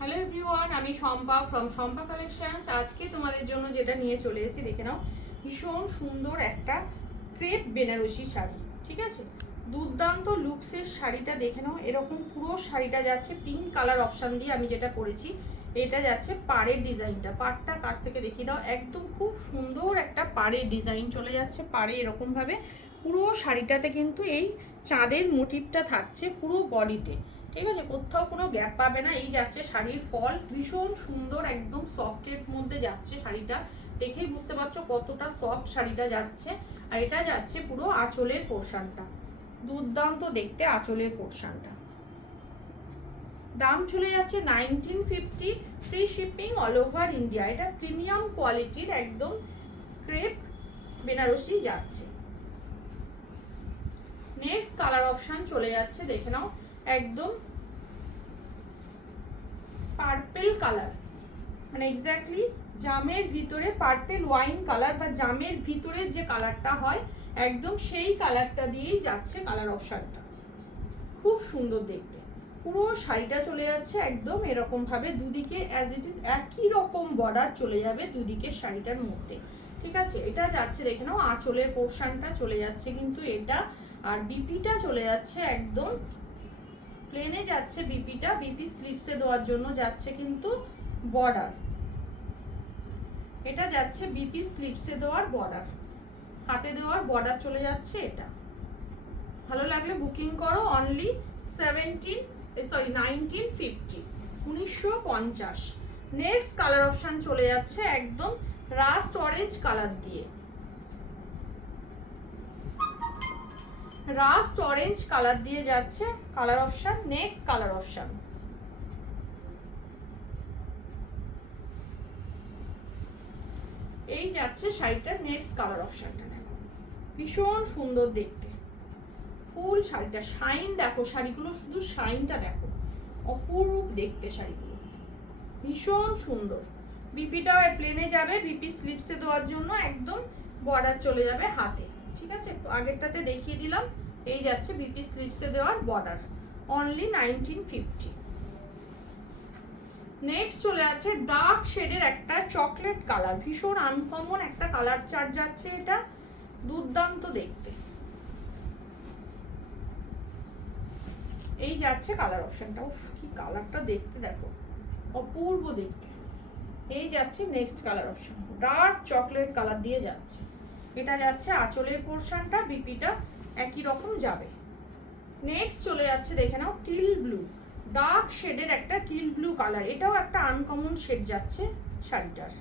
Hello everyone, আমি Shampa from Shampa collections. আজকে তোমাদের জন্য যেটা নিয়ে চলে এসেছি দেখে নাও, ভীষণ সুন্দর একটা ক্রেপ বেনারসি শাড়ি। ঠিক আছে, দুর্দান্ত লুকসের শাড়িটা দেখে নাও। এরকম পুরো শাড়িটা যাচ্ছে পিঙ্ক কালার অপশান দিয়ে, আমি যেটা পরেছি এটা যাচ্ছে পাড়ের ডিজাইনটা। পাড়টা কাছ থেকে দেখিয়ে দাও, একদম খুব সুন্দর একটা পাড়ের ডিজাইন চলে যাচ্ছে পাড়ে এরকমভাবে। পুরো শাড়িটাতে কিন্তু এই চাঁদের মোটিভটা থাকছে পুরো বডিতে। ঠিক আছে, কোথাও কোনো গ্যাপ পাবে না। এই যাচ্ছে শাড়ির ফল, ভীষণ সুন্দর একদম সফটের মধ্যে যাচ্ছে শাড়িটা। দেখেই বুঝতে পারছো কতটা সফট শাড়িটা যাচ্ছে। আর এটা যাচ্ছে পুরো আঁচলের পোর্শনটা, দুর্দান্ত দেখতে আঁচলের পোর্শনটা। দাম চলে যাচ্ছে 1950, free shipping all over India. এটা প্রিমিয়াম কোয়ালিটির একদম ক্রেপ বেনারসি যাচ্ছে। নেক্সট কালার অপশন চলে যাচ্ছে, দেখে নাও, একদম পার্পেল কালার, মানে এক্স্যাক্টলি জামের ভিতরে পার্পেল ওয়াইন কালার বা জামের ভিতরে যে কালারটা হয় একদম সেই কালারটা দিয়েই যাচ্ছে কালার অপশনটা। খুব সুন্দর দেখতে। পুরো শাড়িটা চলে যাচ্ছে একদম এরকম ভাবে, দুদিকে অ্যাজ ইট ইজ একই রকম বর্ডার চলে যাবে দুদিকে শাড়িটার মধ্যে। ঠিক আছে, এটা যাচ্ছে দেখে নাও আঁচলের পোর্শনটা চলে যাচ্ছে কিন্তু এটা। আর বিপিটা চলে যাচ্ছে একদম প্লেনে যাচ্ছে বিপিটা, বিপি স্লিপসে দেওয়ার জন্য যাচ্ছে কিন্তু বর্ডার। এটা যাচ্ছে বিপি স্লিপসে দেওয়ার বর্ডার, হাতে দেওয়ার বর্ডার চলে যাচ্ছে এটা। ভালো লাগলে বুকিং করো। অনলি 1950, 1950। নেক্সট কালার অপশন চলে যাচ্ছে একদম রাস্ট অরেঞ্জ কালার দিয়ে, রাস্ট অরেঞ্জ কালার দিয়ে যাচ্ছে colour option. Next colour option, এই যাচ্ছে শাড়িটার নেক্সট কালার অপশনটা। দেখো ভীষণ সুন্দর দেখতে, ফুল শাড়িটা শাইন দেখো, শাড়িগুলো শুধু শাইনটা দেখো, অপরূপ দেখতে শাড়িগুলো, ভীষণ সুন্দর। বিপিটাও প্লেনে যাবে, বিপি স্লিপসে দেওয়ার জন্য একদম বর্ডার চলে যাবে হাতে। ঠিক আছে, আগেরটাতে দেখিয়ে দিলাম, এই যাচ্ছে বিপি স্লিপসে দেওয়ার বর্ডার। অনলি 1950। নেক্সট চলে যাচ্ছে ডার্ক শেডের একটা চকলেট কালার, ভীষণ আনকমন একটা কালার চার্ট যাচ্ছে এটা, দুর্দান্ত দেখতে। এই যাচ্ছে কালার অপশনটা, উফ কি কালারটা দেখতে দেখো, অপূর্ব দেখতে। এই যাচ্ছে next colour option, dark chocolate colour দিয়ে যাচ্ছে। এটা যাচ্ছে আঁচলের পোর্শনটা, বিপিটা একই রকম যাবে। নেক্সট চলে যাচ্ছে দেখে নাও টিল ব্লু, ডার্ক শেডের একটা টিল ব্লু কালার, এটাও একটা আনকমন শেড যাচ্ছে শাড়িটার।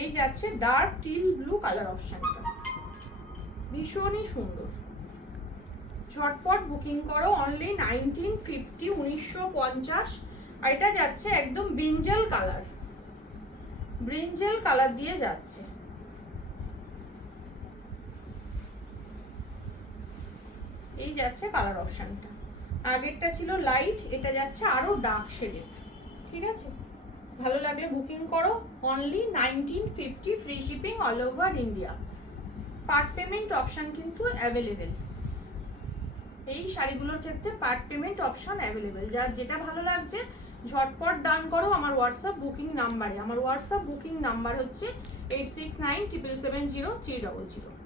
এই যাচ্ছে ডার্ক টিল ব্লু কালার অপশনটা, ভীষণই সুন্দর। ঝটপট বুকিং করো। অনলি 1950, 1950। আর এটা যাচ্ছে একদম ব্রিঞ্জাল কালার, ব্রিঞ্জাল কালার দিয়ে যাচ্ছে। এই যাচ্ছে কালার অপশনটা, আগেরটা ছিল লাইট, এটা যাচ্ছে আরো ডার্ক শেডে। ঠিক আছে, ভালো লাগলে বুকিং করো। Only 1950, free shipping all over India. Part payment option কিন্তু অ্যাভেলেবেল, এই শাড়িগুলোর ক্ষেত্রে পার্ট পেমেন্ট অপশন অ্যাভেলেবেল। যার যেটা ভালো লাগছে ঝটপট ডান করো আমার হোয়াটসঅ্যাপ বুকিং নাম্বারে। আমার হোয়াটসঅ্যাপ বুকিং নাম্বার হচ্ছে 8697770300।